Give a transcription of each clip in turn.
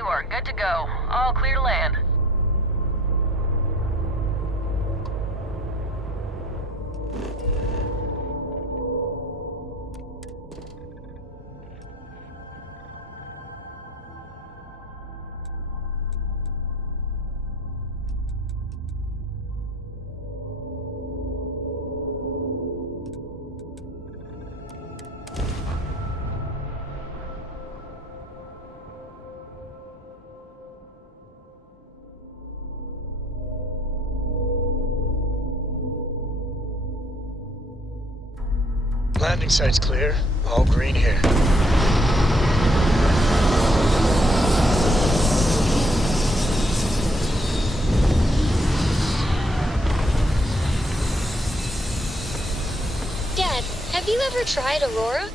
You are good to go. All clear to land. Landing site's clear. All green here. Dad, have you ever tried Aurora?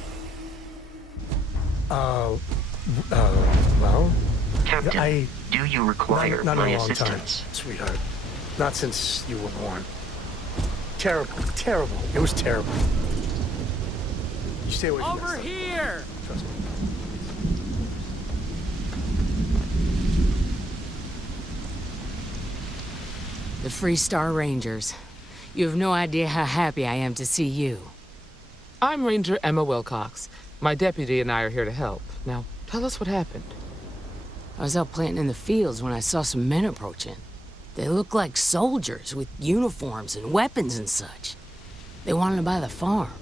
Well... Captain, do you require not my in a long assistance? time, sweetheart. Not since you were born. Terrible, terrible. It was terrible. You stay away from Over here! Trust me. The Free Star Rangers. You have no idea how happy I am to see you. I'm Ranger Emma Wilcox. My deputy and I are here to help. Now, tell us what happened. I was out planting in the fields when I saw some men approaching. They looked like soldiers with uniforms and weapons and such. They wanted to buy the farm.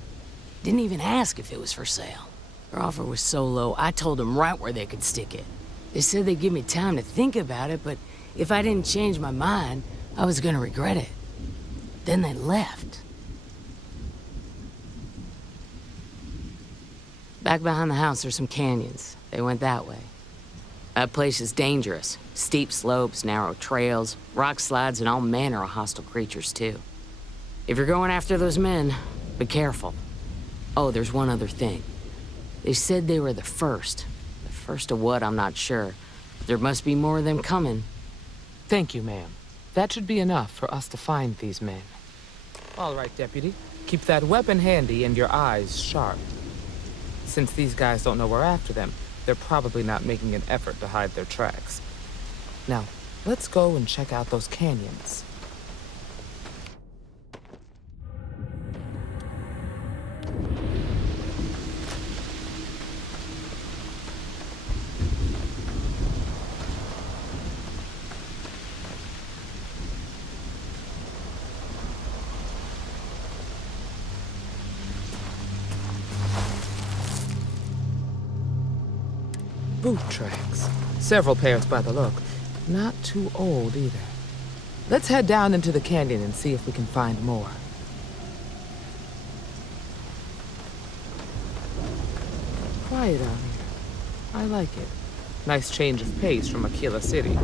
Didn't even ask if it was for sale. Their offer was so low, I told them right where they could stick it. They said they'd give me time to think about it, but if I didn't change my mind, I was gonna regret it. Then they left. Back behind the house are some canyons. They went that way. That place is dangerous. Steep slopes, narrow trails, rock slides, and all manner of hostile creatures, too. If you're going after those men, be careful. Oh, there's one other thing. They said they were the first. The first of what, I'm not sure. But there must be more of them coming. Thank you, ma'am. That should be enough for us to find these men. All right, deputy. Keep that weapon handy and your eyes sharp. Since these guys don't know we're after them, they're probably not making an effort to hide their tracks. Now, let's go and check out those canyons. Boot tracks. Several pairs by the look. Not too old either. Let's head down into the canyon and see if we can find more. Quiet out here. I like it. Nice change of pace from Aquila City.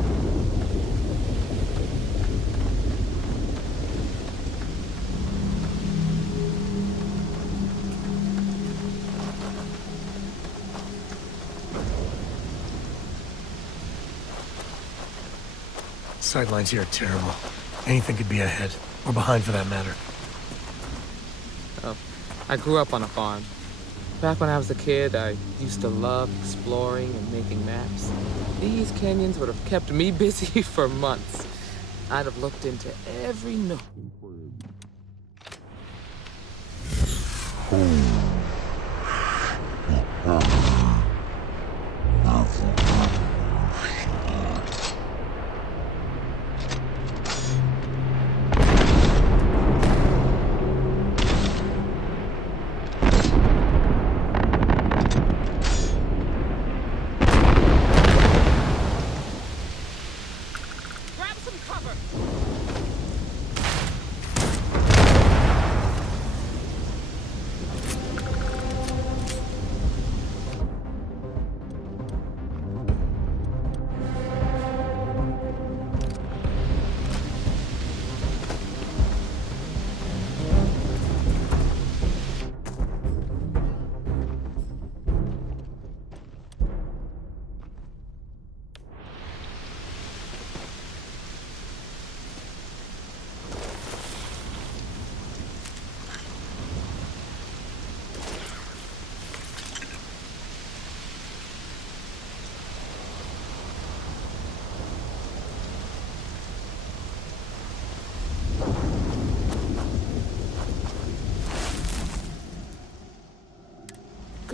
Sidelines here are terrible. Anything could be ahead, or behind for that matter. Oh, I grew up on a farm. Back when I was a kid, I used to love exploring and making maps. These canyons would have kept me busy for months. I'd have looked into every nook.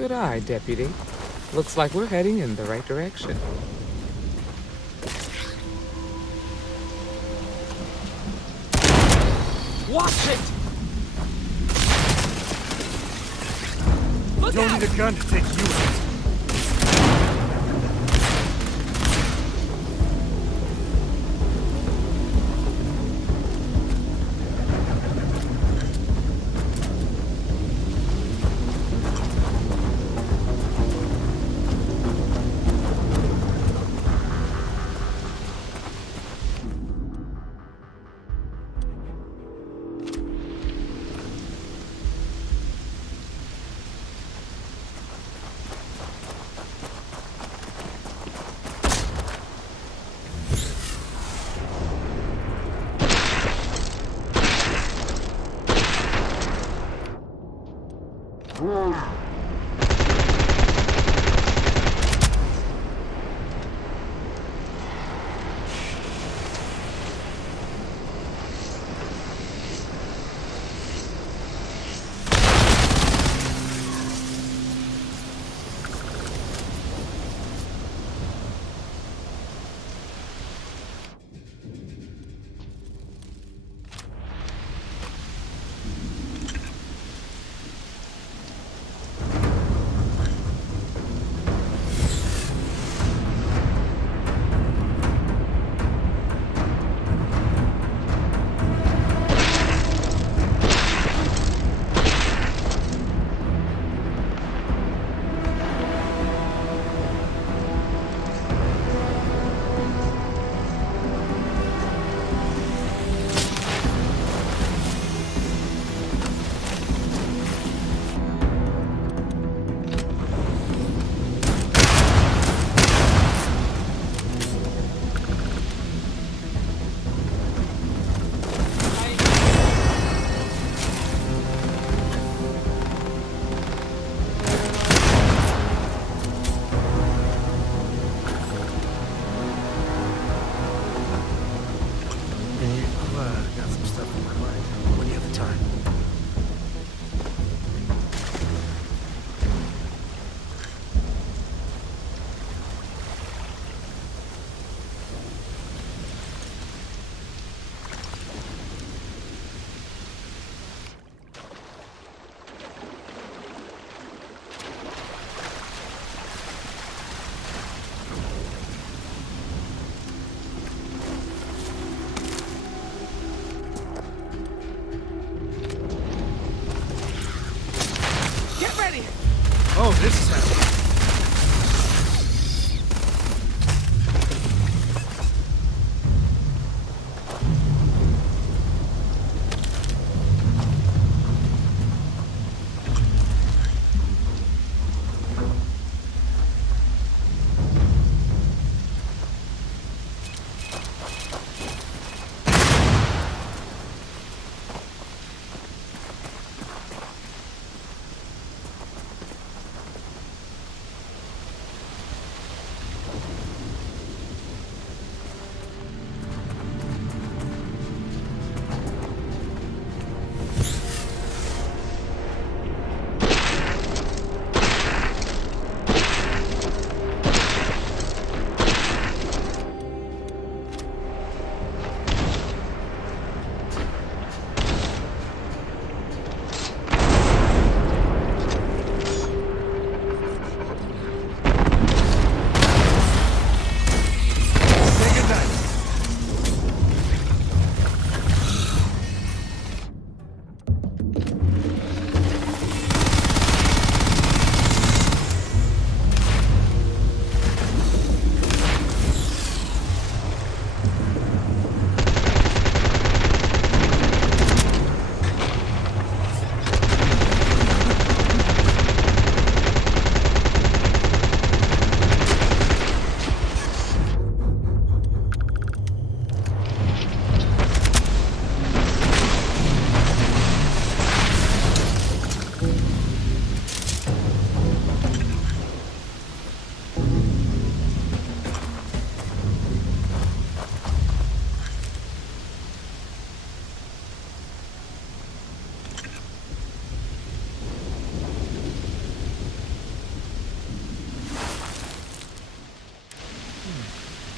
Good eye, Deputy. Looks like we're heading in the right direction. Watch it! Look You don't out! need a gun to take you out.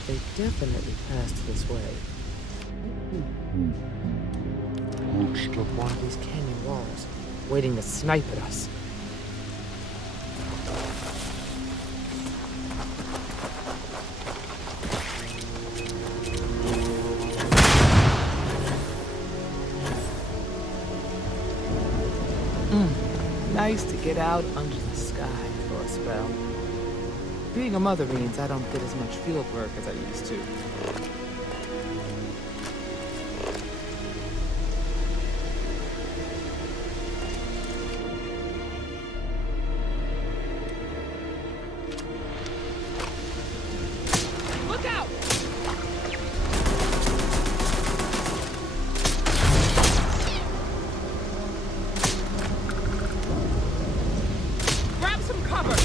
They definitely passed this way. Perched up on these canyon walls, waiting to snipe at us. Nice to get out under the sky for a spell. Being a mother means I don't get as much field work as I used to. Look out! Grab some cover!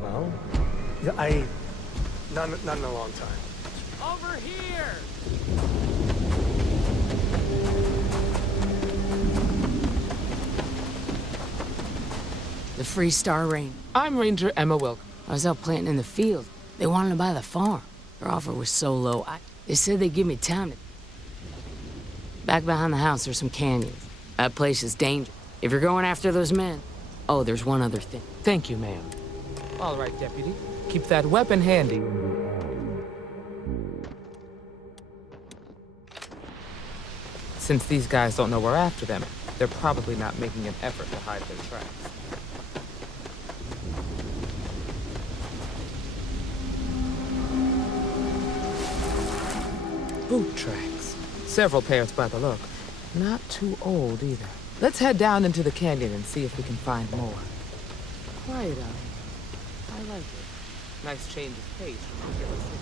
Well, not in a long time. Over here! The Free Star Ranger. I'm Ranger Emma Wilk. I was out planting in the field. They wanted to buy the farm. Their offer was so low, they said they'd give me time to... Back behind the house, there's some canyons. That place is dangerous. If you're going after those men... Oh, there's one other thing. Thank you, ma'am. All right, Deputy. Keep that weapon handy. Since these guys don't know we're after them, they're probably not making an effort to hide their tracks. Boot tracks. Several pairs by the look. Not too old either. Let's head down into the canyon and see if we can find more. Quiet out. I like it. Nice change of pace from the killer city.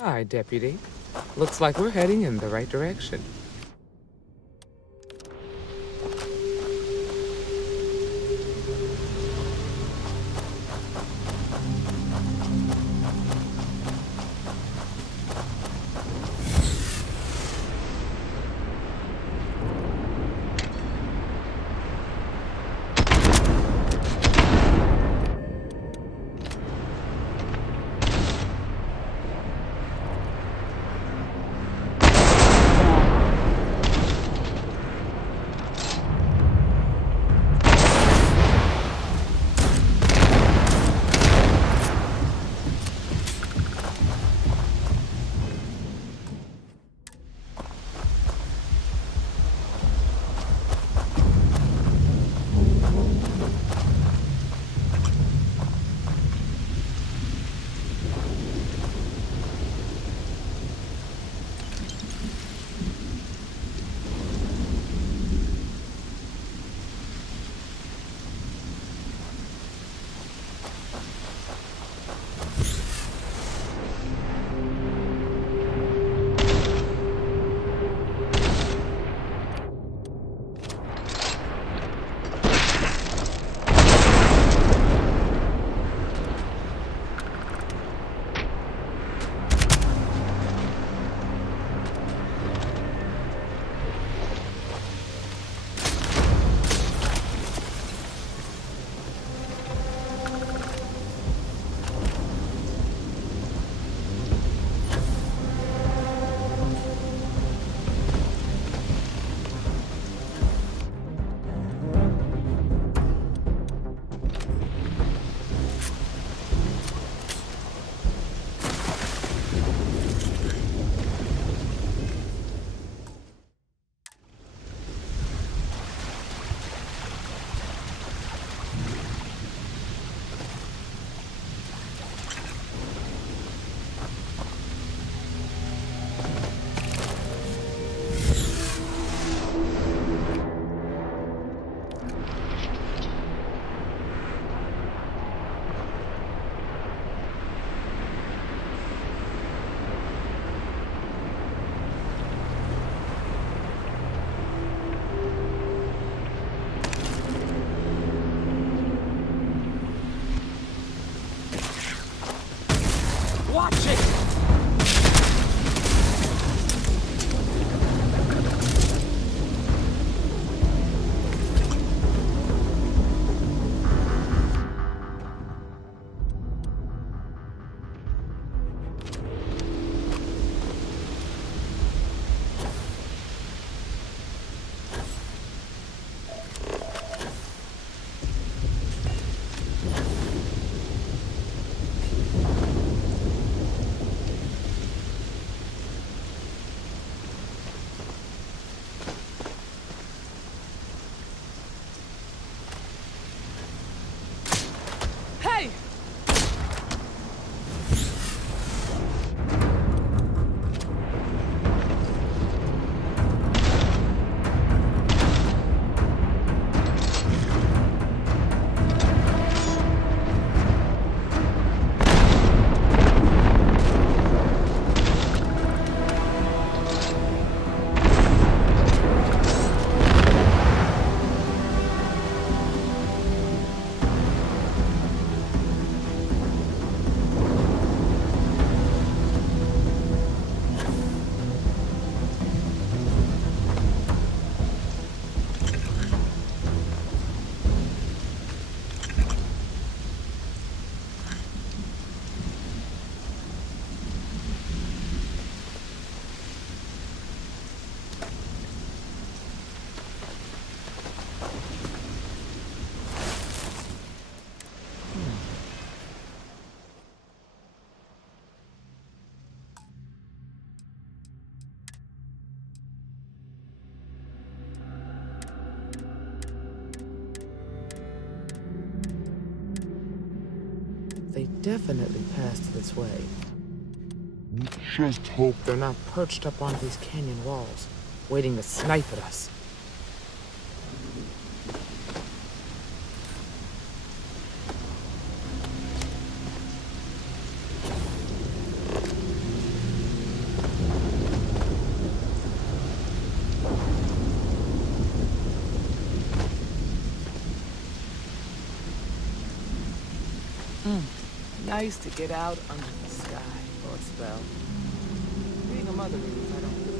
Hi, Deputy. Looks like we're heading in the right direction. definitely passed this way. Just hope. They're not perched up on these canyon walls, waiting to snipe at us. Nice to get out under the sky for a spell. Being a mother means I don't do it.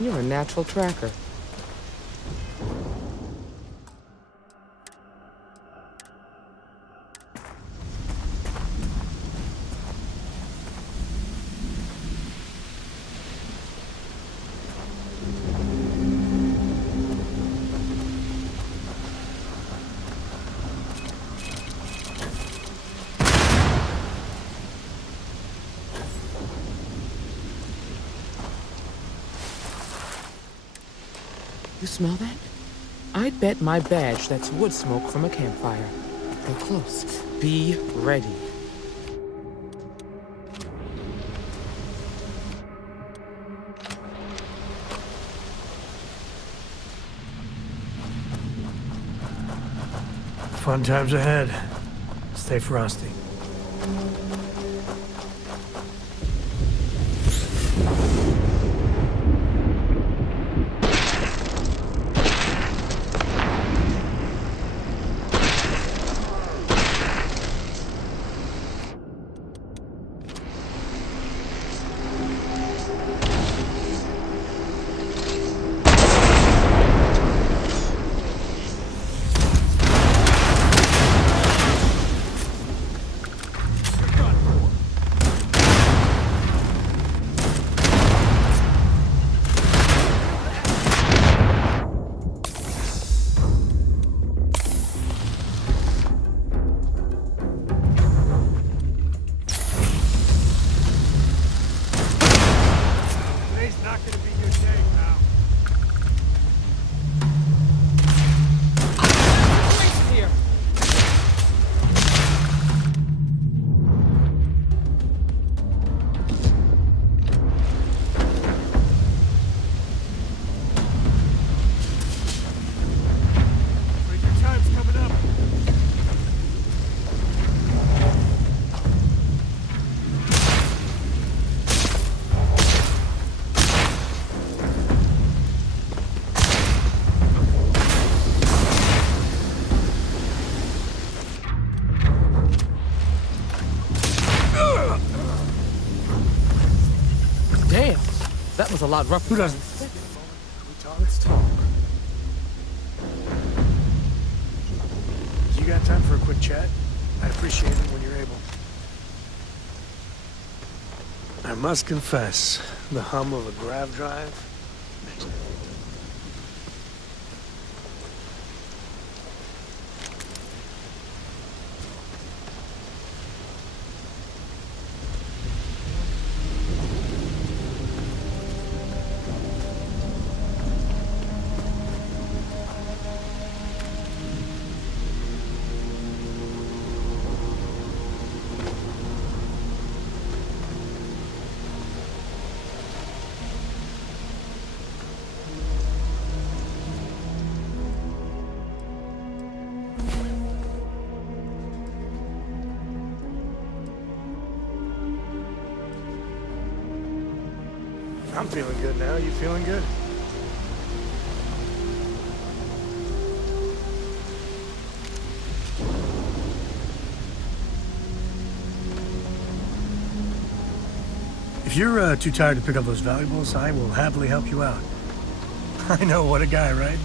You're a natural tracker. You smell that? I'd bet my badge that's wood smoke from a campfire. They're close. Be ready. Fun times ahead. Stay frosty. a lot rougher. Who doesn't? Let's talk. You got time for a quick chat? I appreciate it when you're able. I must confess, the hum of a grav drive makes me... I'm feeling good now. You feeling good? If you're too tired to pick up those valuables, I will happily help you out. I know, what a guy, right?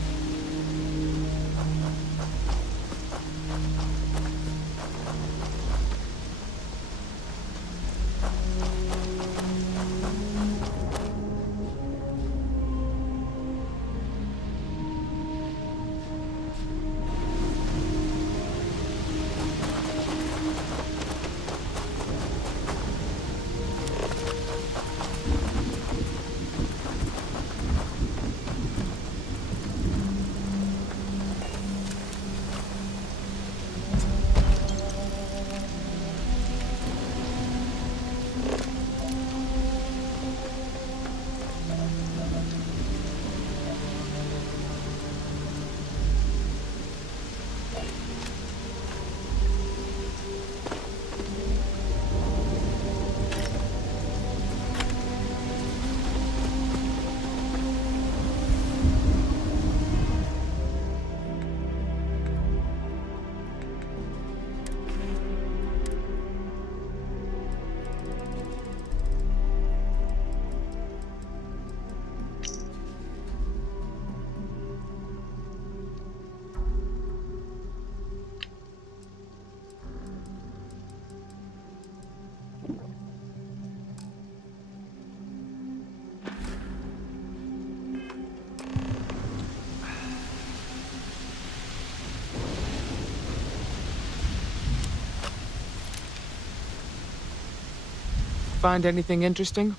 Find anything interesting?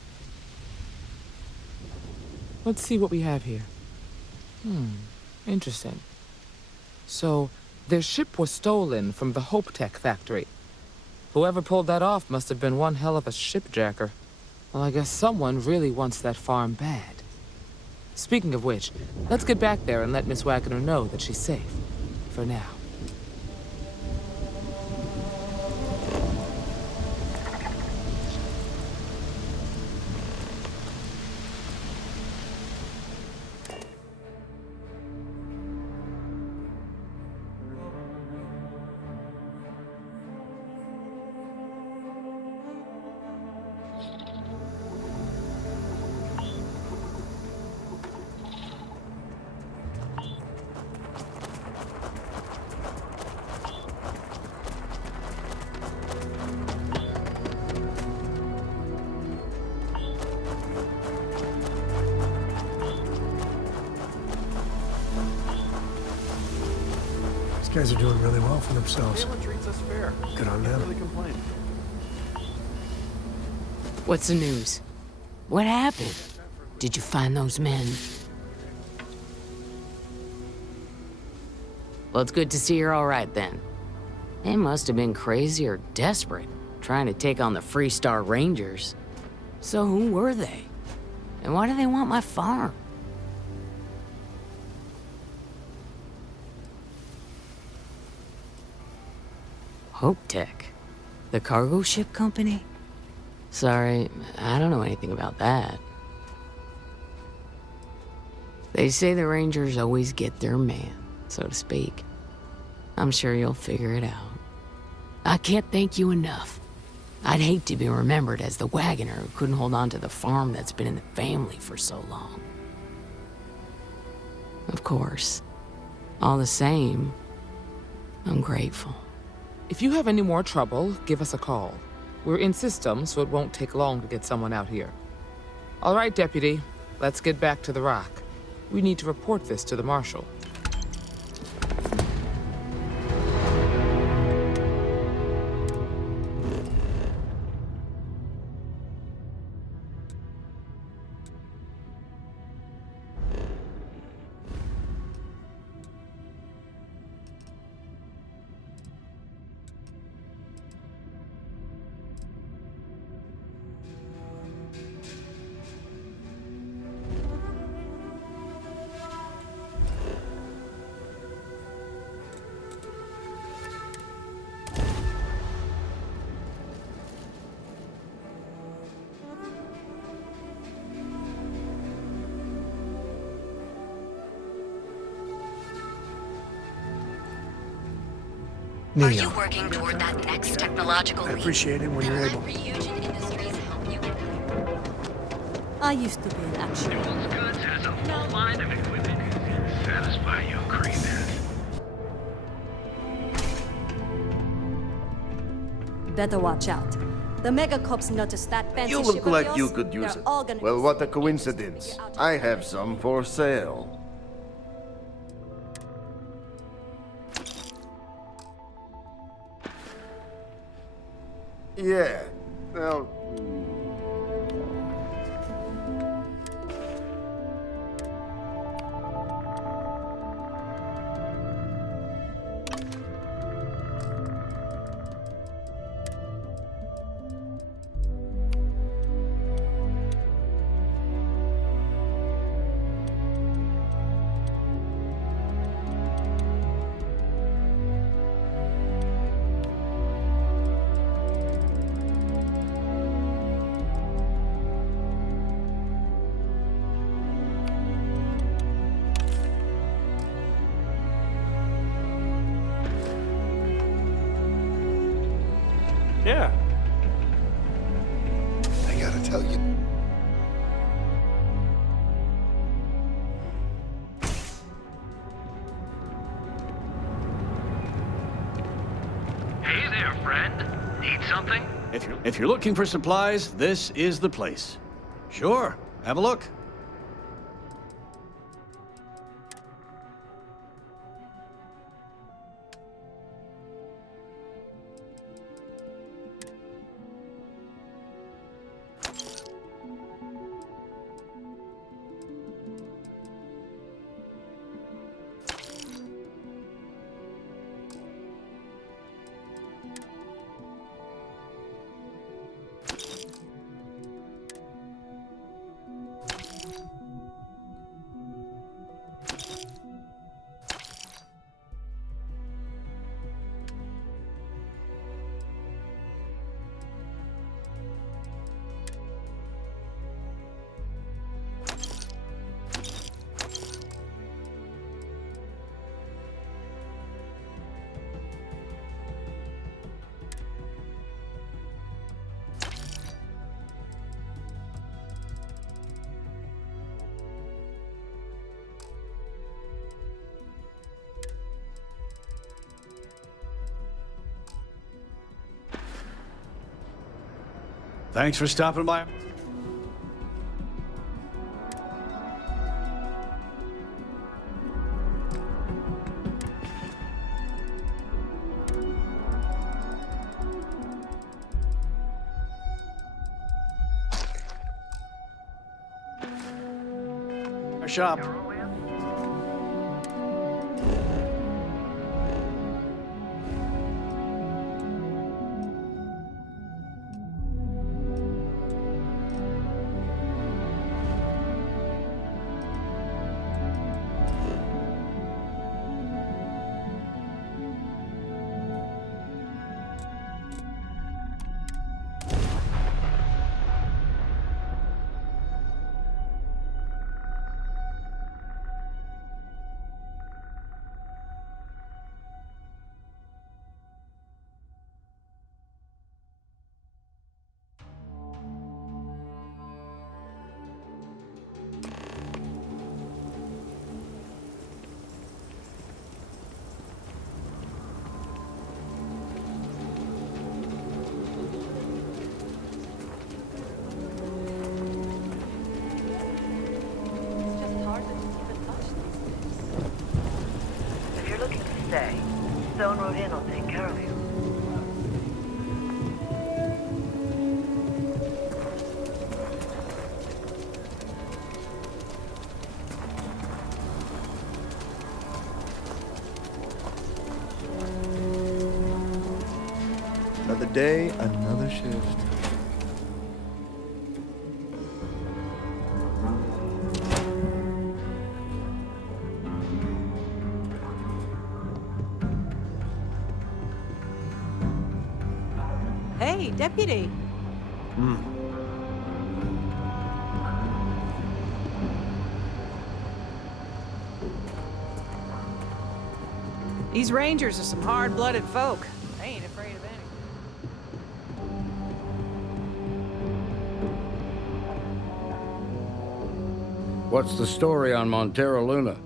Let's see what we have here. Interesting. So, their ship was stolen from the Hope Tech factory. Whoever pulled that off must have been one hell of a shipjacker. Well, I guess someone really wants that farm bad. Speaking of which, let's get back there and let Miss Waggoner know that she's safe. For now. These guys are doing really well for themselves. Jaylen treats us fair. Good on Can't them. really complain. What's the news? What happened? Did you find those men? Well, it's good to see you're all right then. They must have been crazy or desperate, trying to take on the Freestar Rangers. So who were they? And why do they want my farm? Hope Tech? The cargo ship company? Sorry, I don't know anything about that. They say the Rangers always get their man, so to speak. I'm sure you'll figure it out. I can't thank you enough. I'd hate to be remembered as the Waggoner who couldn't hold on to the farm that's been in the family for so long. Of course, all the same, I'm grateful. If you have any more trouble, give us a call. We're in system, so it won't take long to get someone out here. All right, Deputy. Let's get back to the rock. We need to report this to the Marshal. Neo. Are you working toward that next technological I leap? appreciate it when you're able. Ryujin Industries help you? I used to be an action. Goods has a full line of equipment to satisfy your cravings. Better watch out. The mega cops noticed that fancy You look ship of like yours. you could use They're it. all gonna Well, be what a super coincidence. pissed when I you get out have some for sale. Yeah, well... Yeah. I gotta tell you. Hey there, friend. Need something? If you're looking for supplies, this is the place. Sure, have a look. Thanks for stopping by. Our shop. stay. Stone Road Inn will take care of you. Another day, another shift. Hey, Deputy. These Rangers are some hard-blooded folk. They ain't afraid of anything. What's the story on Montero Luna?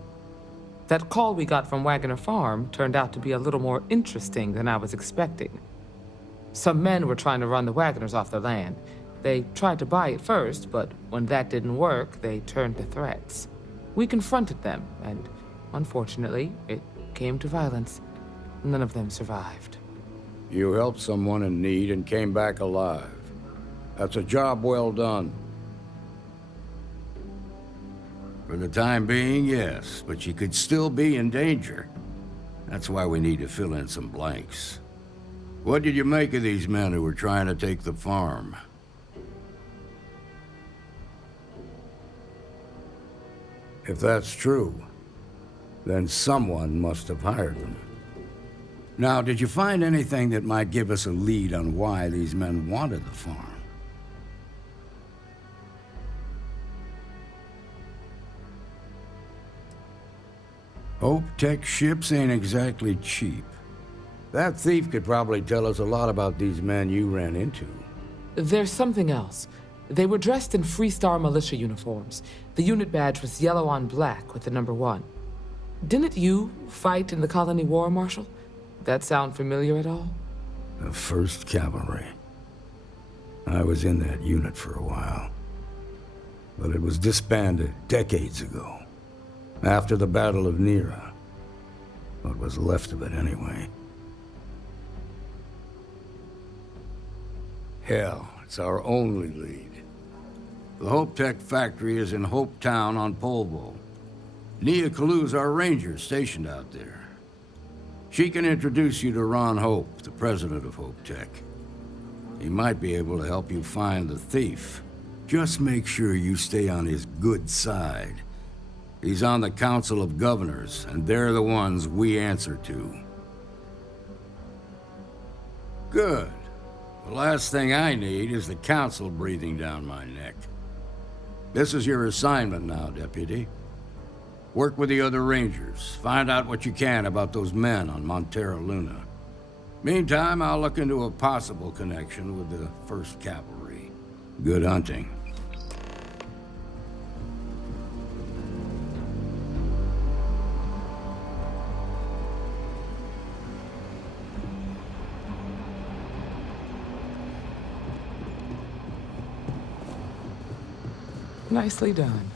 That call we got from Waggoner Farm turned out to be a little more interesting than I was expecting. Some men were trying to run the Waggoners off their land. They tried to buy it first, but when that didn't work, they turned to threats. We confronted them, and unfortunately, it came to violence. None of them survived. You helped someone in need and came back alive. That's a job well done. For the time being, yes, but you could still be in danger. That's why we need to fill in some blanks. What did you make of these men who were trying to take the farm? If that's true, then someone must have hired them. Now, did you find anything that might give us a lead on why these men wanted the farm? Hope Tech ships ain't exactly cheap. That thief could probably tell us a lot about these men you ran into. There's something else. They were dressed in Freestar militia uniforms. The unit badge was yellow on black with the number 1. Didn't you fight in the Colony War, Marshal? That sound familiar at all? The 1st Cavalry. I was in that unit for a while. But it was disbanded decades ago. After the Battle of Nera. What was left of it, anyway. Hell, it's our only lead. The Hope Tech factory is in Hope Town on Polvo. Nia Kalu's our ranger stationed out there. She can introduce you to Ron Hope, the president of Hope Tech. He might be able to help you find the thief. Just make sure you stay on his good side. He's on the Council of Governors, and they're the ones we answer to. Good. The last thing I need is the Council breathing down my neck. This is your assignment now, Deputy. Work with the other Rangers. Find out what you can about those men on Montero Luna. Meantime, I'll look into a possible connection with the 1st Cavalry. Good hunting. Nicely done.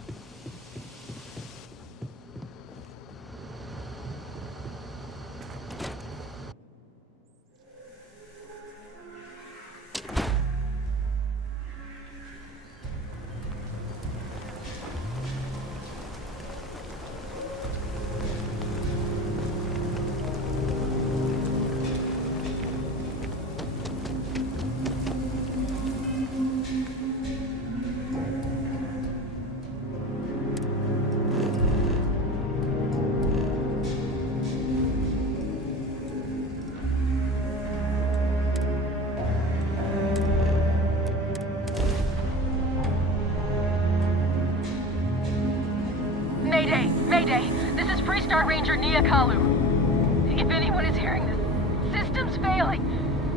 Mayday! This is Freestar Ranger Nia Kalu. If anyone is hearing this, system's failing.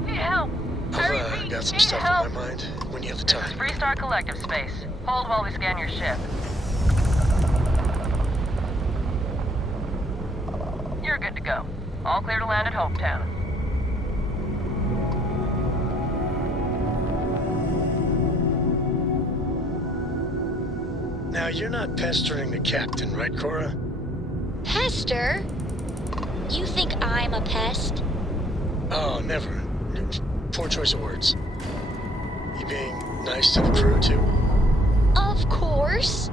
Need help. I've got some stuff on my mind when you have the time. This is Freestar Collective Space. Hold while we scan your ship. You're good to go. All clear to land at Hopetown. Now, you're not pestering the captain, right, Cora? Pester? You think I'm a pest? Oh, never. Poor choice of words. You being nice to the crew, too? Of course.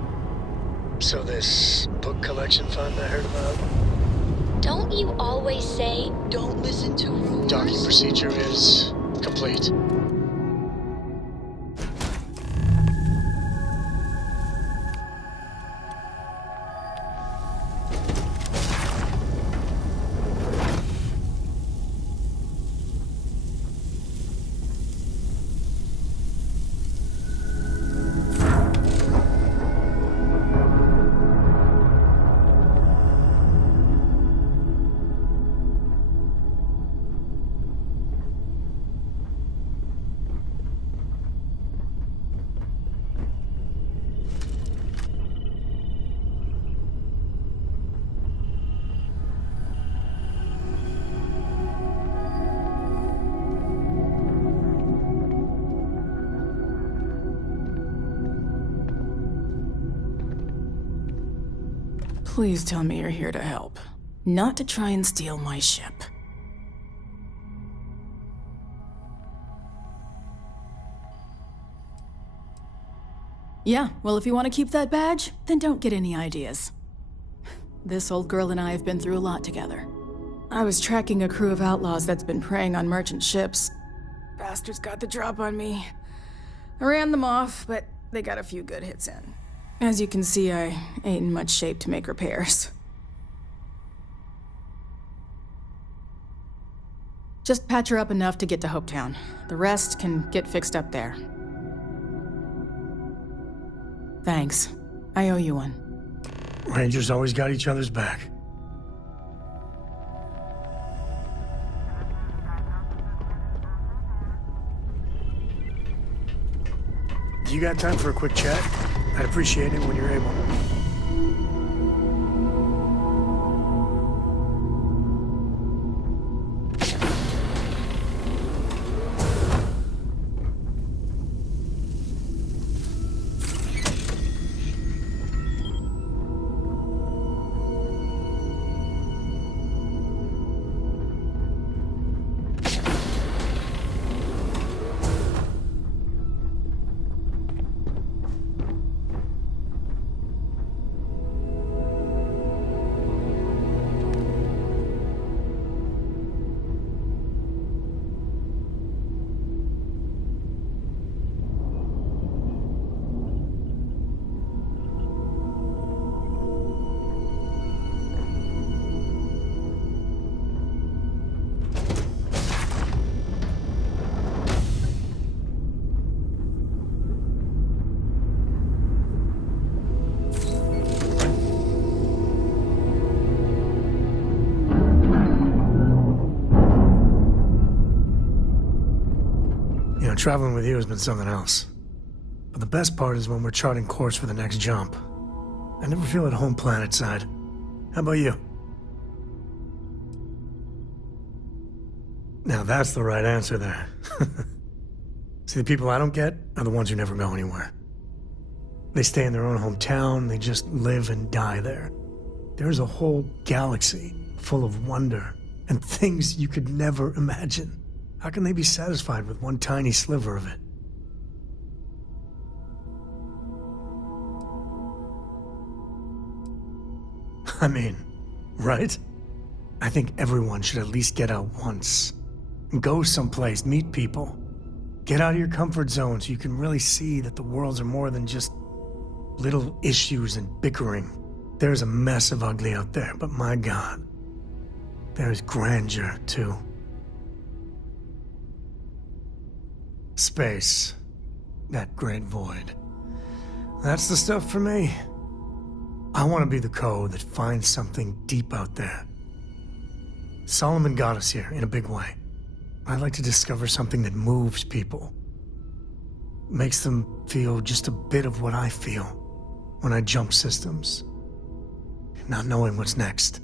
So this book collection fund I heard about? Don't you always say, don't listen to rules? Docking procedure is complete. Please tell me you're here to help, not to try and steal my ship. Yeah, well, if you want to keep that badge, then don't get any ideas. This old girl and I have been through a lot together. I was tracking a crew of outlaws that's been preying on merchant ships. Bastards got the drop on me. I ran them off, but they got a few good hits in. As you can see, I ain't in much shape to make repairs. Just patch her up enough to get to Hopetown. The rest can get fixed up there. Thanks. I owe you one. Rangers always got each other's back. You got time for a quick chat? I'd appreciate it when you're able. Traveling with you has been something else. But the best part is when we're charting course for the next jump. I never feel at home planetside. How about you? Now that's the right answer there. See, the people I don't get are the ones who never go anywhere. They stay in their own hometown, they just live and die there. There's a whole galaxy full of wonder and things you could never imagine. How can they be satisfied with one tiny sliver of it? I mean, right? I think everyone should at least get out once. And go someplace, meet people. Get out of your comfort zone so you can really see that the worlds are more than just little issues and bickering. There's a mess of ugly out there, but my God, there's grandeur, too. Space. That great void. That's the stuff for me. I want to be the code that finds something deep out there. Solomon got us here in a big way. I'd like to discover something that moves people. Makes them feel just a bit of what I feel when I jump systems. Not knowing what's next.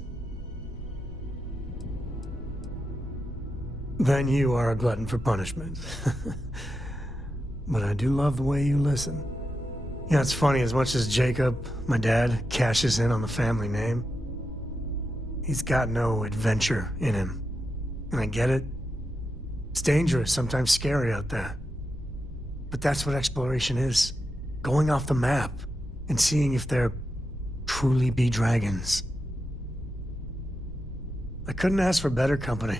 Then you are a glutton for punishment. But I do love the way you listen. Yeah, it's funny, as much as Jacob, my dad, cashes in on the family name, He's got no adventure in him. And I get it. It's dangerous, sometimes scary out there. But that's what exploration is. Going off the map and seeing if there truly be dragons. I couldn't ask for better company.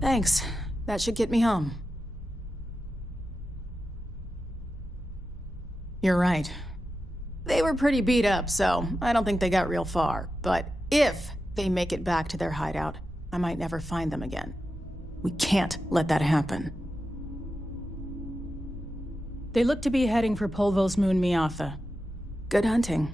Thanks. That should get me home. You're right. They were pretty beat up, so I don't think they got real far. But if they make it back to their hideout, I might never find them again. We can't let that happen. They look to be heading for Polvo's moon Miatha. Good hunting.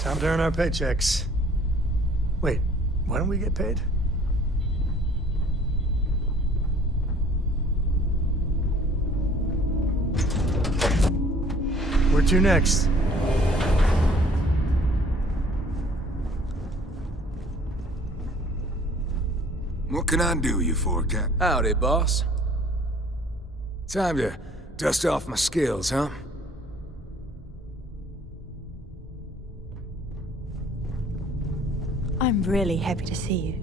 Time to earn our paychecks. Wait, why don't we get paid? Where to next? What can I do you for, Cap? Howdy, boss. Time to dust off my skills, huh? I'm really happy to see you.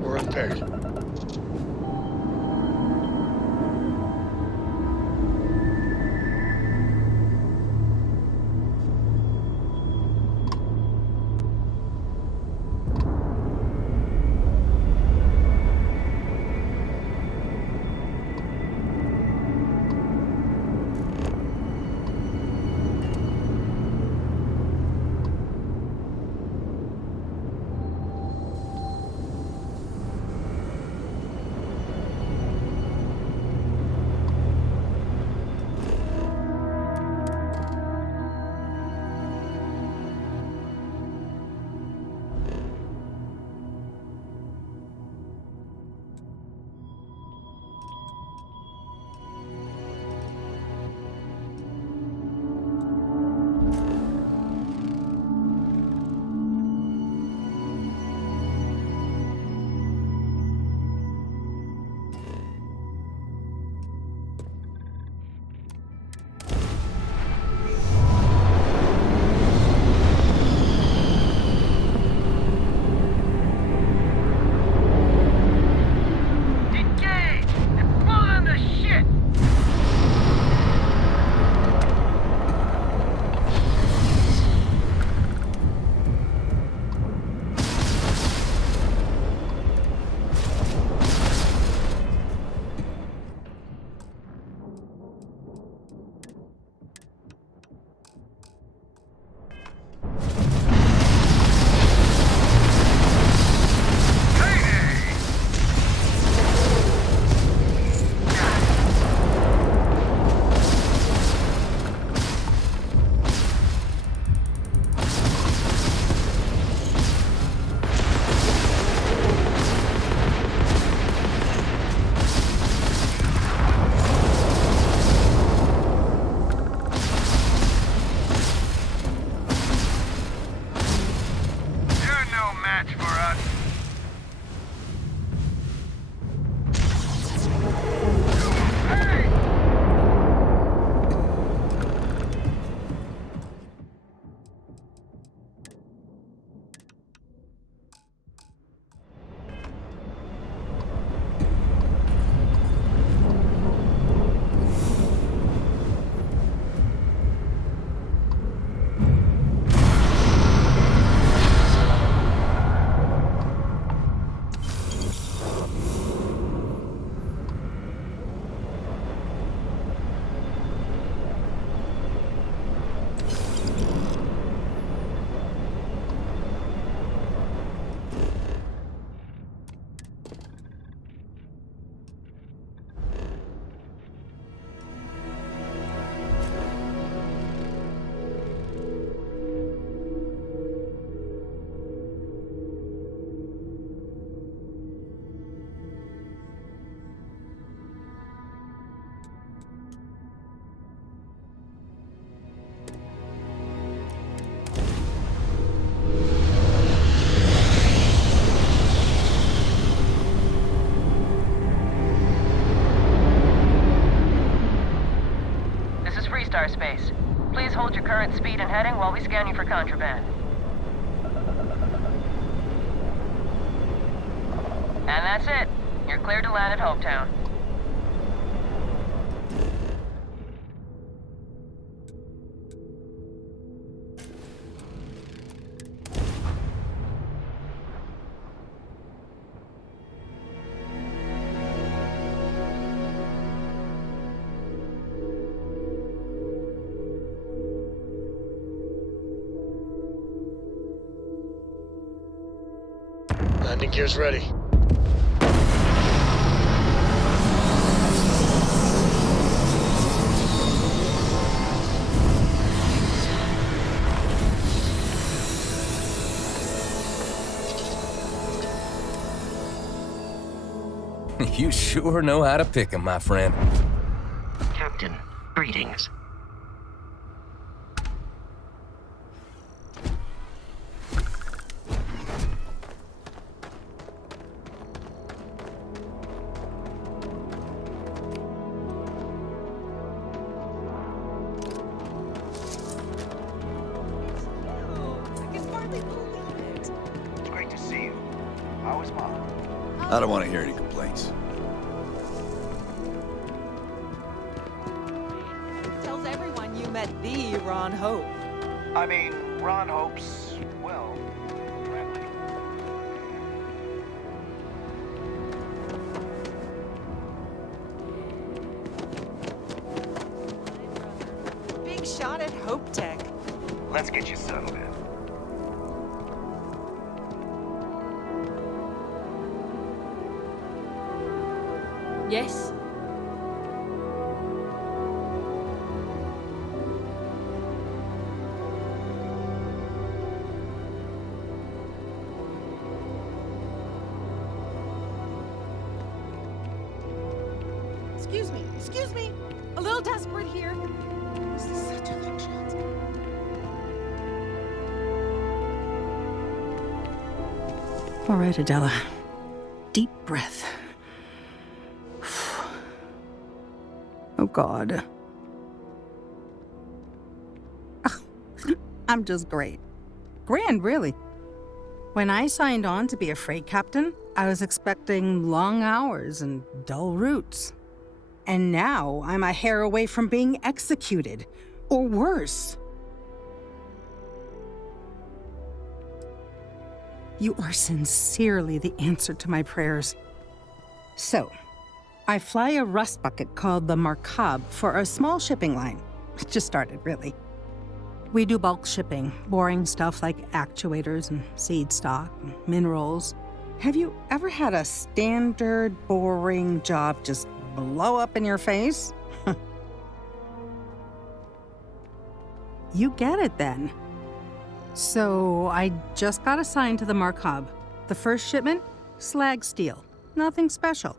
We're repaired. superstar space. Please hold your current speed and heading while we scan you for contraband. And that's it. You're cleared to land at Hopetown. Landing gear's ready. You sure know how to pick 'em, my friend. Captain, greetings. Great to see you. How is Mom? I don't want to hear any complaints. Tells everyone you met the Ron Hope. I mean, Ron Hope's, well, friendly. Big shot at Hope Tech. Let's get you settled in. Yes? Excuse me. A little desperate here. This is such a long shot. All right, Adella. Deep breath. Oh, God. I'm just great. Grand, really. When I signed on to be a freight captain, I was expecting long hours and dull routes. And now I'm a hair away from being executed, or worse. You are sincerely the answer to my prayers. So, I fly a rust bucket called the Markab for a small shipping line. It just started, really. We do bulk shipping, boring stuff like actuators and seed stock and minerals. Have you ever had a standard, boring job just blow up in your face? You get it then. So I just got assigned to the Markab. The first shipment, slag steel. Nothing special.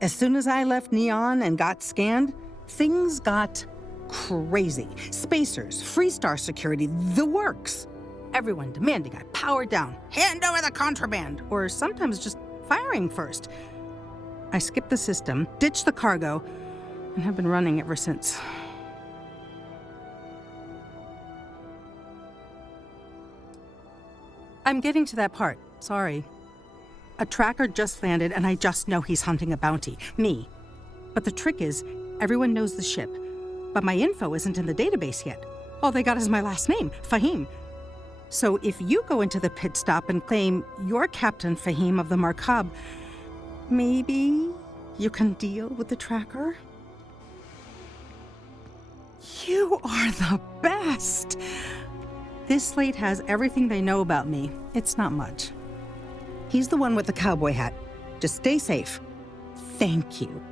As soon as I left Neon and got scanned, things got crazy. Spacers, Freestar security, the works. Everyone demanding I power down, hand over the contraband, or sometimes just firing first. I skipped the system, ditched the cargo, and have been running ever since. I'm getting to that part, sorry. A tracker just landed and I just know he's hunting a bounty, me. But the trick is, everyone knows the ship, but my info isn't in the database yet. All they got is my last name, Faheem. So if you go into the pit stop and claim you're Captain Faheem of the Markab, maybe you can deal with the tracker? You are the best! This slate has everything they know about me. It's not much. He's the one with the cowboy hat. Just stay safe. Thank you.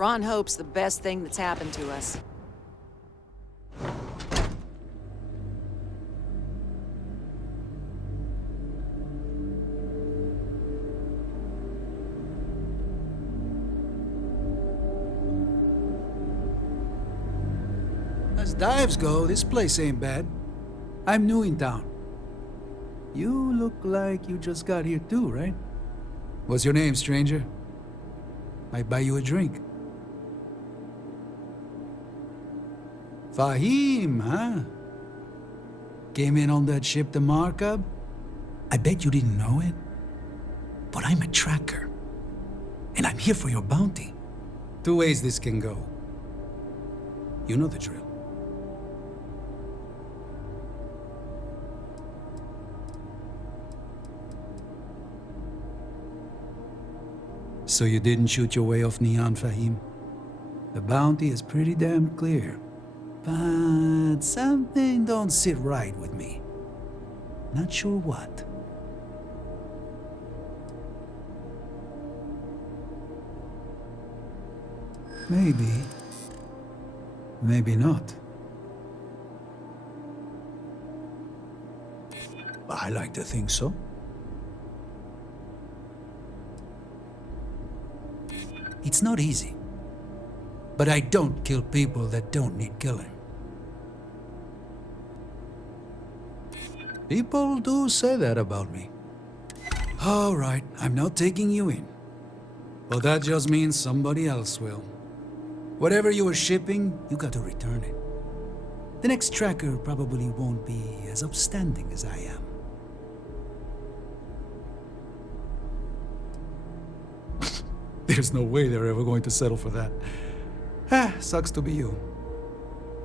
Ron Hope's the best thing that's happened to us. As dives go, this place ain't bad. I'm new in town. You look like you just got here too, right? What's your name, stranger? Might buy you a drink. Faheem, huh? Came in on that ship, the Markup? I bet you didn't know it. But I'm a tracker. And I'm here for your bounty. Two ways this can go. You know the drill. So you didn't shoot your way off Neon, Faheem? The bounty is pretty damn clear. But something don't sit right with me. Not sure what. Maybe. Maybe not. I like to think so. It's not easy. But I don't kill people that don't need killing. People do say that about me. All right, I'm not taking you in. But that just means somebody else will. Whatever you were shipping, you got to return it. The next tracker probably won't be as upstanding as I am. There's no way they're ever going to settle for that. Sucks to be you.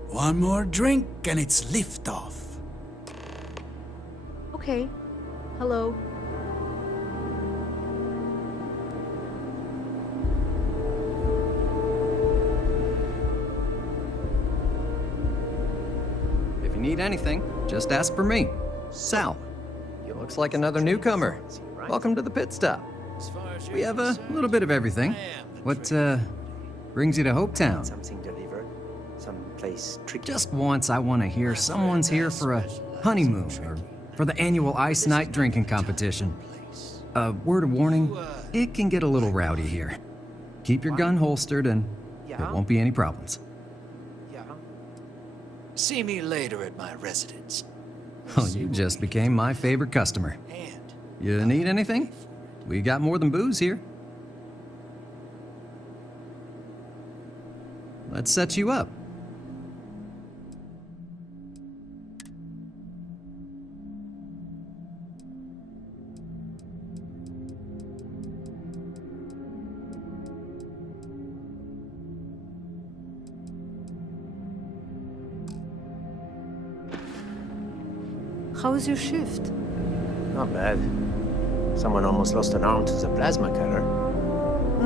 One more drink and it's liftoff. Okay. Hello. If you need anything, just ask for me. Sal. You looks like another newcomer. Welcome to the pit stop. We have a little bit of everything. What, brings you to Hopetown? Something delivered. Someplace tricky. Just once I want to hear someone's here for a honeymoon or for the annual Ice Night drinking competition. A word of warning, it can get a little rowdy here. Keep your gun holstered and there won't be any problems. See me later at my residence. Oh, you just became my favorite customer. You need anything? We got more than booze here. Let's set you up. How was your shift? Not bad. Someone almost lost an arm to the plasma cutter.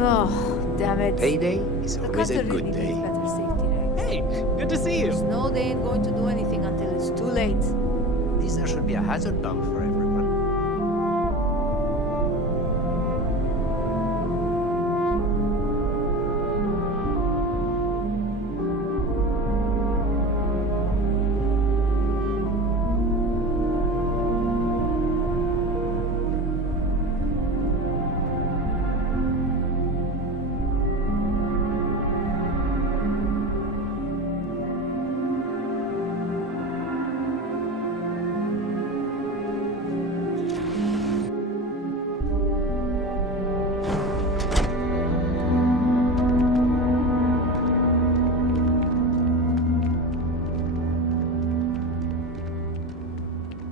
Oh, damn it. Payday is The always a cutter good really day. needs better safety regs. Hey, good to see you. No, they ain't going to do anything until it's too late. At least there should be a hazard bump for everyone.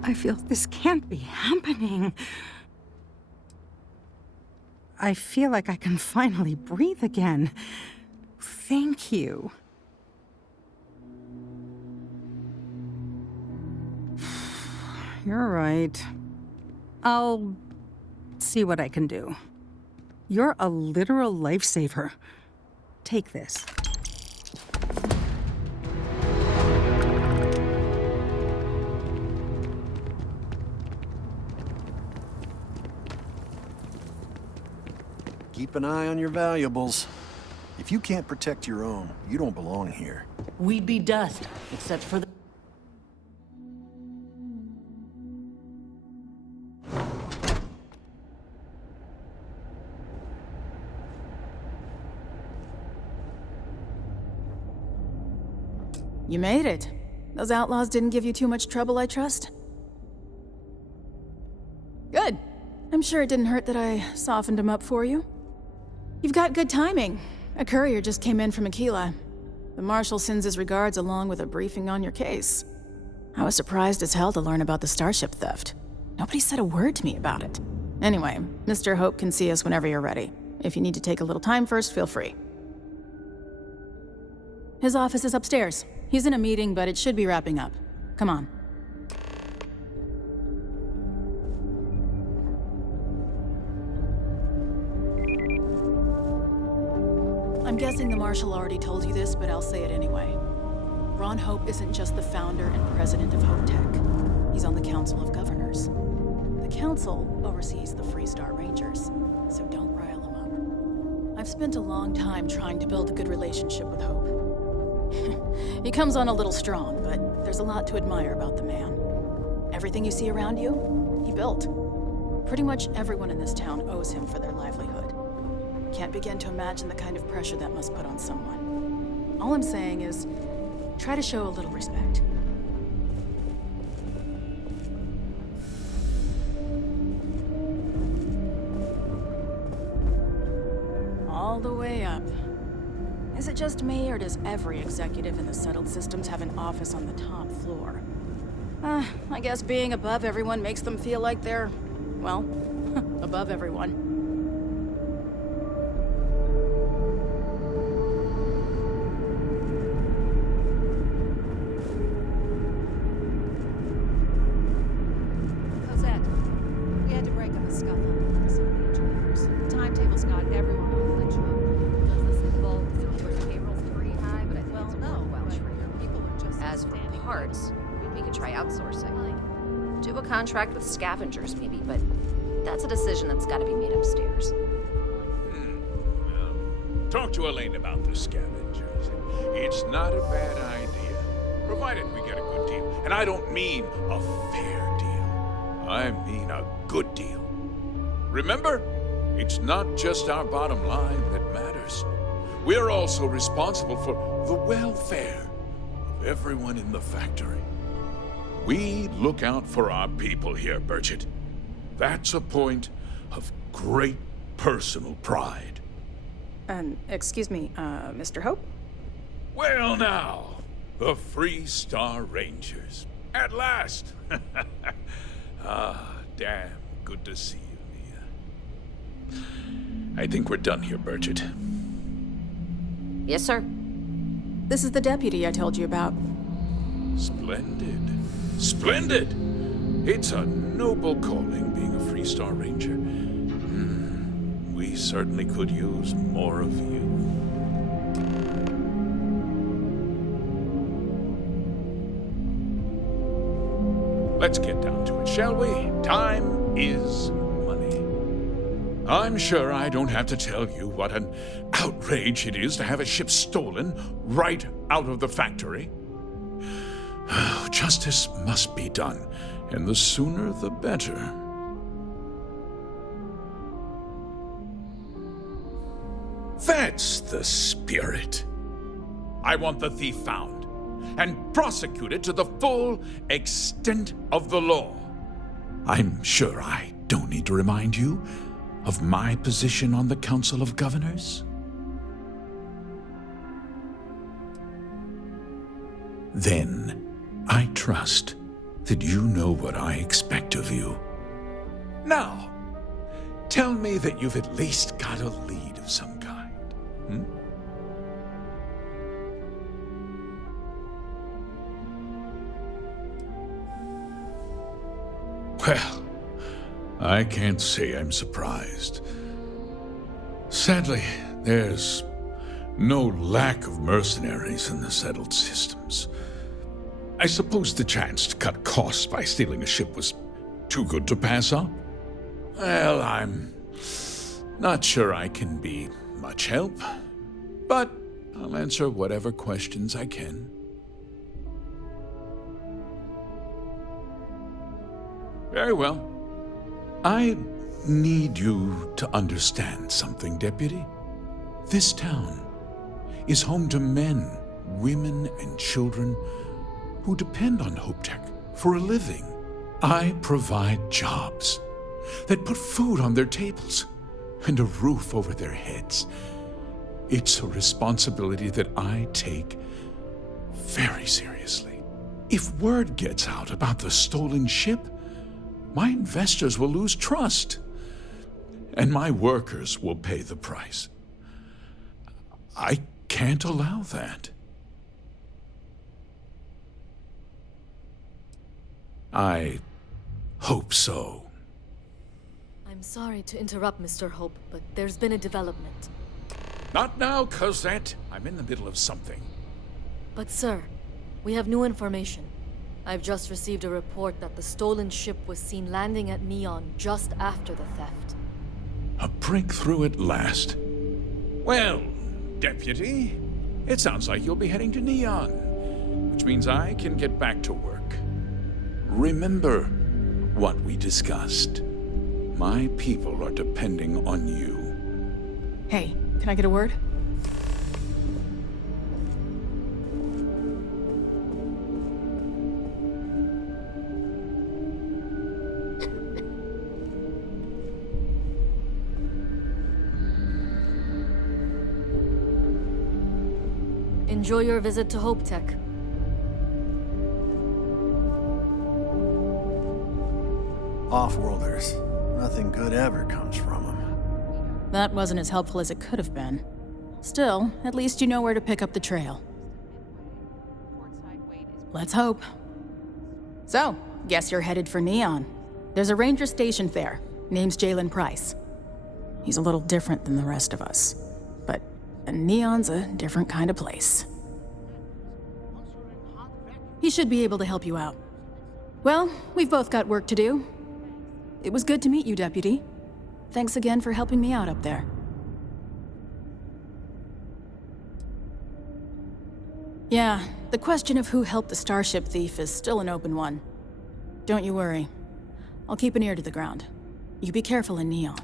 I feel this can't be happening. I feel like I can finally breathe again. Thank you. You're right. I'll see what I can do. You're a literal lifesaver. Take this. Keep an eye on your valuables. If you can't protect your own, you don't belong here. We'd be dust, except for the... You made it. Those outlaws didn't give you too much trouble, I trust? Good. I'm sure it didn't hurt that I softened him up for you. You've got good timing. A courier just came in from Aquila. The Marshal sends his regards along with a briefing on your case. I was surprised as hell to learn about the starship theft. Nobody said a word to me about it. Anyway, Mr. Hope can see us whenever you're ready. If you need to take a little time first, feel free. His office is upstairs. He's in a meeting, but it should be wrapping up. Come on. I'm guessing the Marshal already told you this, but I'll say it anyway. Ron Hope isn't just the founder and president of Hope Tech. He's on the Council of Governors. The Council oversees the Freestar Rangers, so don't rile him up. I've spent a long time trying to build a good relationship with Hope. He comes on a little strong, but there's a lot to admire about the man. Everything you see around you, he built. Pretty much everyone in this town owes him for their livelihood. Can't begin to imagine the kind of pressure that must put on someone. All I'm saying is, try to show a little respect. All the way up. Is it just me, or does every executive in the settled systems have an office on the top floor? I guess being above everyone makes them feel like they're, well, above everyone. We had to break up a scuffle with some of the engineers. Timetable's got everyone on the job. Does this involve silver's payroll's pretty high, but I think it's people are just as for parts, we could try outsourcing. Do a contract with scavengers, maybe, but that's a decision that's got to be made upstairs. Talk to Elaine about the scavengers. It's not a bad idea, provided we get a good deal. And I don't mean a fair deal. I mean a good deal. Remember, it's not just our bottom line that matters. We're also responsible for the welfare of everyone in the factory. We look out for our people here, Burchett. That's a point of great personal pride. Excuse me, Mr. Hope? Well now, the Freestar Rangers. At last! Damn good to see you, Nia. I think we're done here, Burchett. Yes, sir. This is the deputy I told you about. Splendid. Splendid! It's a noble calling being a Freestar Ranger. We certainly could use more of you. Let's get down to it, shall we? Time is money. I'm sure I don't have to tell you what an outrage it is to have a ship stolen right out of the factory. Justice must be done, and the sooner the better. That's the spirit. I want the thief found and prosecuted to the full extent of the law. I'm sure I don't need to remind you of my position on the Council of Governors. Then, I trust that you know what I expect of you. Now, tell me that you've at least got a lead of some kind. Well, I can't say I'm surprised. Sadly, there's no lack of mercenaries in the settled systems. I suppose the chance to cut costs by stealing a ship was too good to pass up? Well, I'm not sure I can be much help. But I'll answer whatever questions I can. Very well. I need you to understand something, Deputy. This town is home to men, women, and children who depend on HopeTech for a living. I provide jobs that put food on their tables and a roof over their heads. It's a responsibility that I take very seriously. If word gets out about the stolen ship, my investors will lose trust, and my workers will pay the price. I can't allow that. I hope so. I'm sorry to interrupt, Mr. Hope, but there's been a development. Not now, Cosette. I'm in the middle of something. But sir, we have new information. I've just received a report that the stolen ship was seen landing at Neon just after the theft. A breakthrough at last. Well, Deputy, it sounds like you'll be heading to Neon, which means I can get back to work. Remember what we discussed. My people are depending on you. Hey, can I get a word? Enjoy your visit to HopeTech. Off-worlders. Nothing good ever comes from them. That wasn't as helpful as it could have been. Still, at least you know where to pick up the trail. Let's hope. So, guess you're headed for Neon. There's a ranger stationed there. Name's Jaylen Pryce. He's a little different than the rest of us. But Neon's a different kind of place. He should be able to help you out. Well, we've both got work to do. It was good to meet you, Deputy. Thanks again for helping me out up there. Yeah, the question of who helped the starship thief is still an open one. Don't you worry. I'll keep an ear to the ground. You be careful in Neon.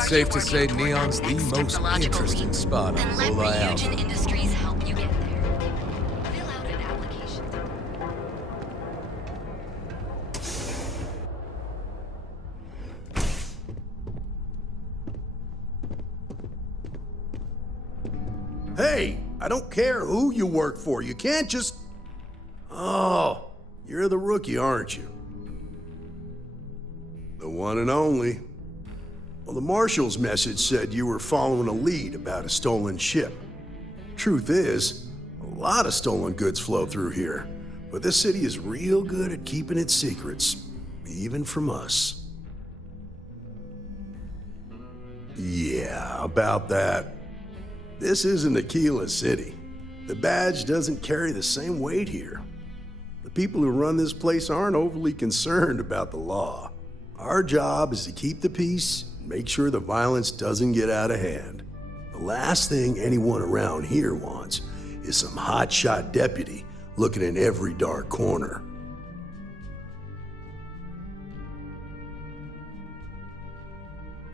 It's safe to say Neon's the most interesting spot on Lola Alpha. Industries help you get there. Fill out an application. Hey, I don't care who you work for. You can't just... Oh, you're the rookie, aren't you? The one and only. Well, the Marshal's message said you were following a lead about a stolen ship. Truth is, a lot of stolen goods flow through here, but this city is real good at keeping its secrets, even from us. Yeah, about that. This isn't Aquila City. The badge doesn't carry the same weight here. The people who run this place aren't overly concerned about the law. Our job is to keep the peace, make sure the violence doesn't get out of hand. The last thing anyone around here wants is some hotshot deputy looking in every dark corner.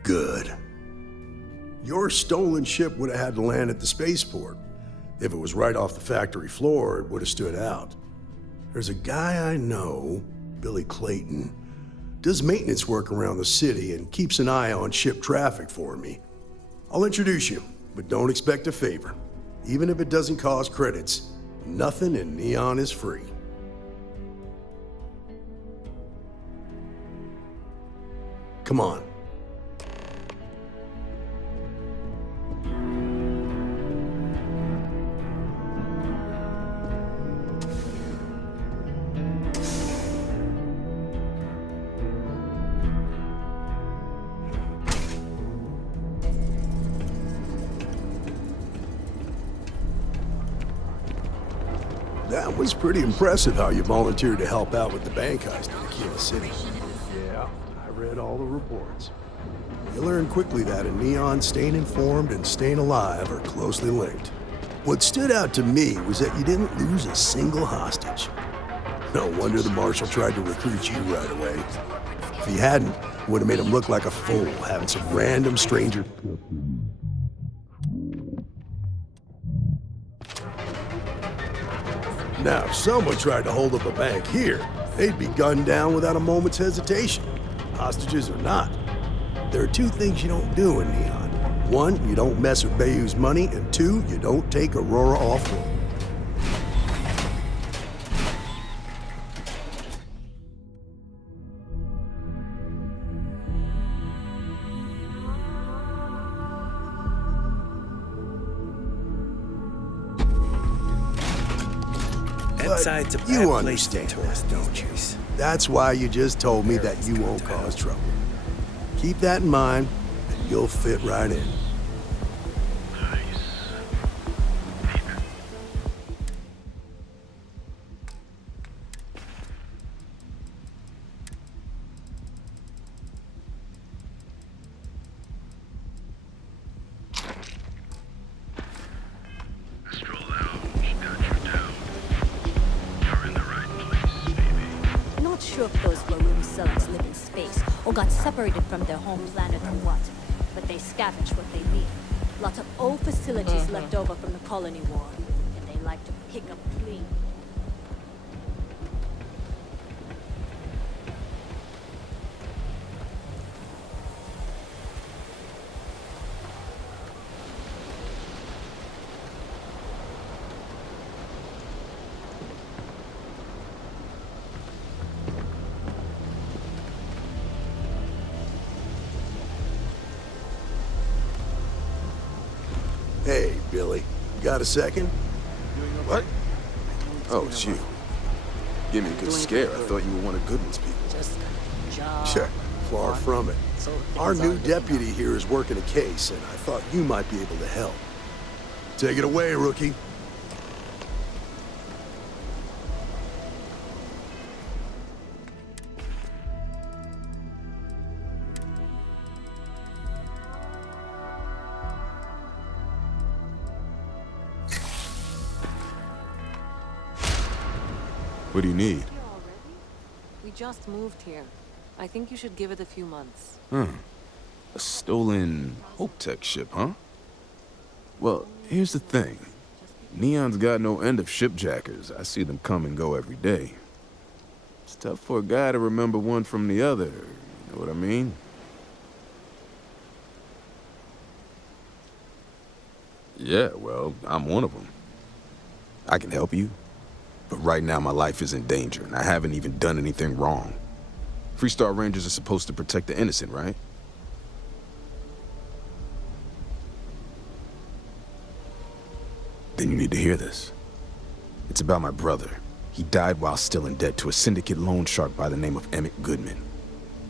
Good. Your stolen ship would have had to land at the spaceport. If it was right off the factory floor, it would have stood out. There's a guy I know, Billy Clayton, does maintenance work around the city and keeps an eye on ship traffic for me. I'll introduce you, but don't expect a favor. Even if it doesn't cause credits, nothing in Neon is free. Come on. That was pretty impressive how you volunteered to help out with the bank heist in Aquila City. Yeah, I read all the reports. You learn quickly that in Neon, staying informed and staying alive are closely linked. What stood out to me was that you didn't lose a single hostage. No wonder the marshal tried to recruit you right away. If he hadn't, it would have made him look like a fool having some random stranger. Now, if someone tried to hold up a bank here, they'd be gunned down without a moment's hesitation. Hostages or not. There are two things you don't do in Neon. One, you don't mess with Bayou's money, and two, you don't take Aurora off-road. You understand this, don't you? That's why you just told me that you won't cause trouble. Keep that in mind, and you'll fit right in. Separated from their home planet or what, but they scavenge what they leave. Lots of old facilities left over from the colony war, and they like to pick up clean. Hey, Billy. Got a second? What? Oh, it's you. Give me a good scare. I thought you were one of Goodman's people. Sure. Far from it. Our new deputy here is working a case, and I thought you might be able to help. Take it away, rookie. What do you need? We just moved here. I think you should give it a few months. A stolen Hope Tech ship, huh? Well, here's the thing. Neon's got no end of shipjackers. I see them come and go every day. It's tough for a guy to remember one from the other. You know what I mean? Yeah, well, I'm one of them. I can help you. But right now, my life is in danger, and I haven't even done anything wrong. Freestar Rangers are supposed to protect the innocent, right? Then you need to hear this. It's about my brother. He died while still in debt to a syndicate loan shark by the name of Emmett Goodman.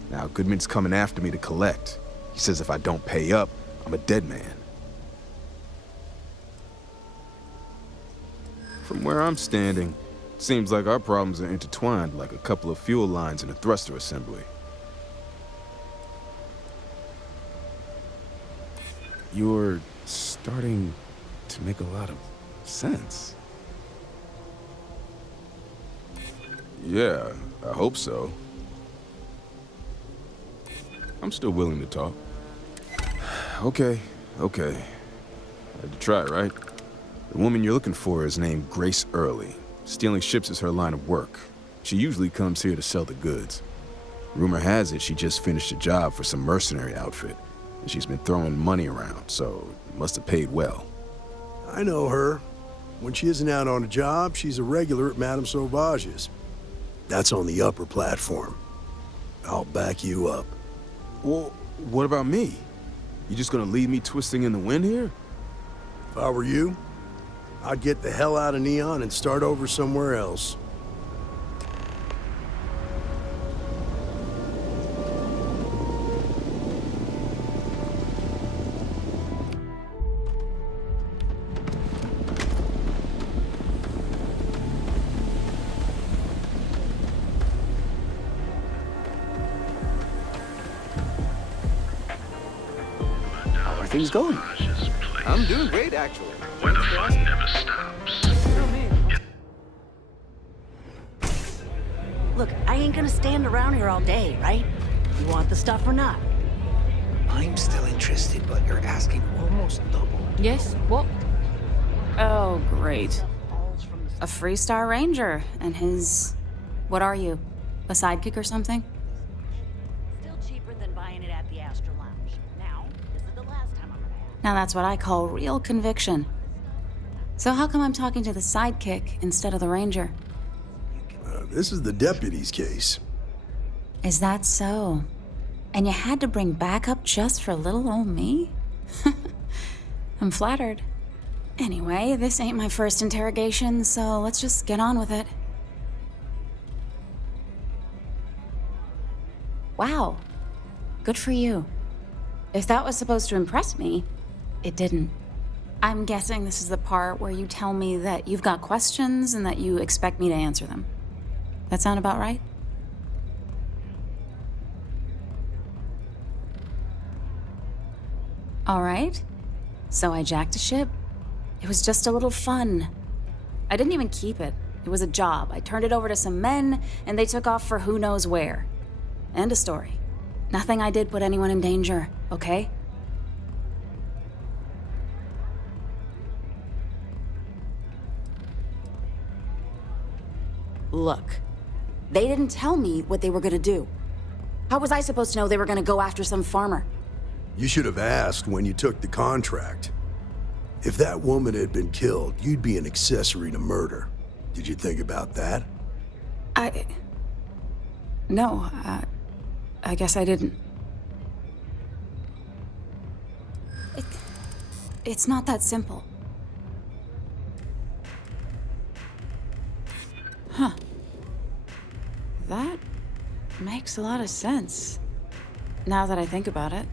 Now, Goodman's coming after me to collect. He says if I don't pay up, I'm a dead man. From where I'm standing, seems like our problems are intertwined like a couple of fuel lines in a thruster assembly. You're starting to make a lot of sense. Yeah, I hope so. I'm still willing to talk. Okay. Had to try, right? The woman you're looking for is named Grace Early. Stealing ships is her line of work. She usually comes here to sell the goods. Rumor has it she just finished a job for some mercenary outfit, and she's been throwing money around, so it must have paid well. I know her. When she isn't out on a job, she's a regular at Madame Sauvage's. That's on the upper platform. I'll back you up. Well, what about me? You just gonna leave me twisting in the wind here? If I were you, I'd get the hell out of Neon and start over somewhere else. How are things going? I'm doing great, actually. Where the fun never stops. Look, I ain't gonna stand around here all day, right? You want the stuff or not? I'm still interested, but you're asking almost double. Yes? What? Oh, great. A Freestar Ranger and his... What are you? A sidekick or something? Still cheaper than buying it at the Astor Lounge. Now, this is the last time I'm gonna have. Now that's what I call real conviction. So how come I'm talking to the sidekick instead of the Ranger? This is the deputy's case. Is that so? And you had to bring backup just for little old me? I'm flattered. Anyway, this ain't my first interrogation, so let's just get on with it. Wow. Good for you. If that was supposed to impress me, it didn't. I'm guessing this is the part where you tell me that you've got questions and that you expect me to answer them. That sound about right? All right. So I jacked a ship. It was just a little fun. I didn't even keep it. It was a job. I turned it over to some men, and they took off for who knows where. End of story. Nothing I did put anyone in danger, okay? Look, they didn't tell me what they were gonna do. How was I supposed to know they were gonna go after some farmer? You should have asked when you took the contract. If that woman had been killed, you'd be an accessory to murder. Did you think about that? No, I guess I didn't. It's not that simple. Huh. That makes a lot of sense, now that I think about it.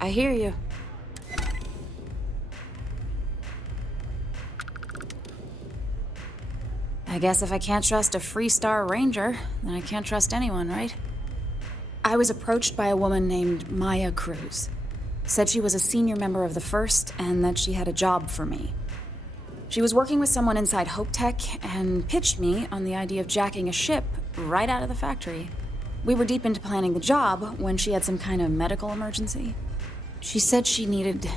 I hear you. I guess if I can't trust a Freestar Ranger, then I can't trust anyone, right? I was approached by a woman named Maya Cruz. Said she was a senior member of the First and that she had a job for me. She was working with someone inside Hope Tech and pitched me on the idea of jacking a ship right out of the factory. We were deep into planning the job when she had some kind of medical emergency. She said she needed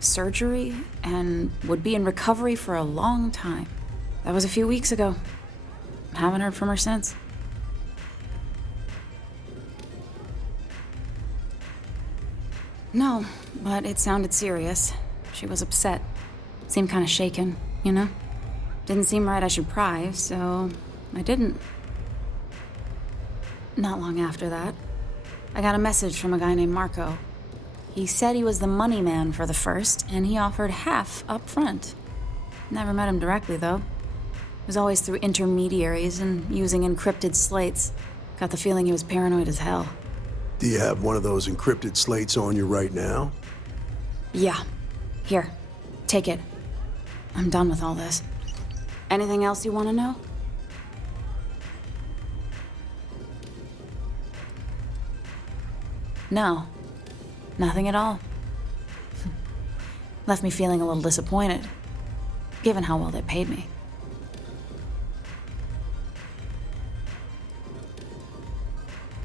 surgery and would be in recovery for a long time. That was a few weeks ago. Haven't heard from her since. No, but it sounded serious. She was upset. Seemed kind of shaken, you know? Didn't seem right I should pry, so I didn't. Not long after that, I got a message from a guy named Marco. He said he was the money man for the First, and he offered half up front. Never met him directly, though. It was always through intermediaries and using encrypted slates. Got the feeling he was paranoid as hell. Do you have one of those encrypted slates on you right now? Yeah. Here, take it. I'm done with all this. Anything else you want to know? No. Nothing at all. Left me feeling a little disappointed, given how well they paid me.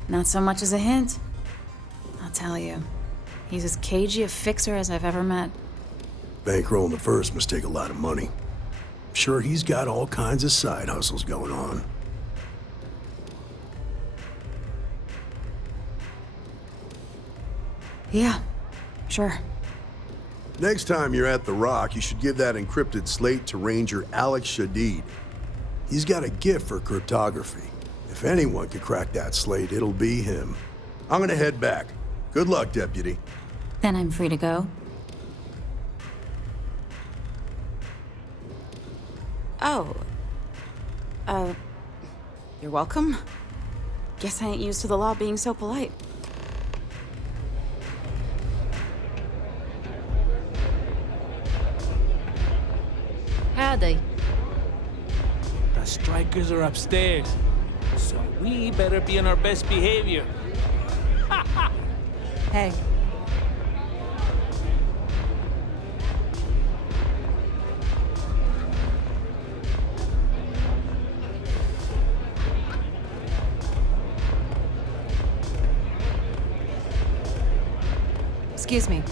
Not so much as a hint. I'll tell you. He's as cagey a fixer as I've ever met. Bankrolling the First must take a lot of money. Sure, he's got all kinds of side hustles going on. Yeah, sure. Next time you're at the Rock, you should give that encrypted slate to Ranger Alex Shadid. He's got a gift for cryptography. If anyone could crack that slate, it'll be him. I'm gonna head back. Good luck, Deputy. Then I'm free to go. Oh. You're welcome. Guess I ain't used to the law being so polite. Howdy. The strikers are upstairs, so we better be on our best behavior. Hey. Excuse me.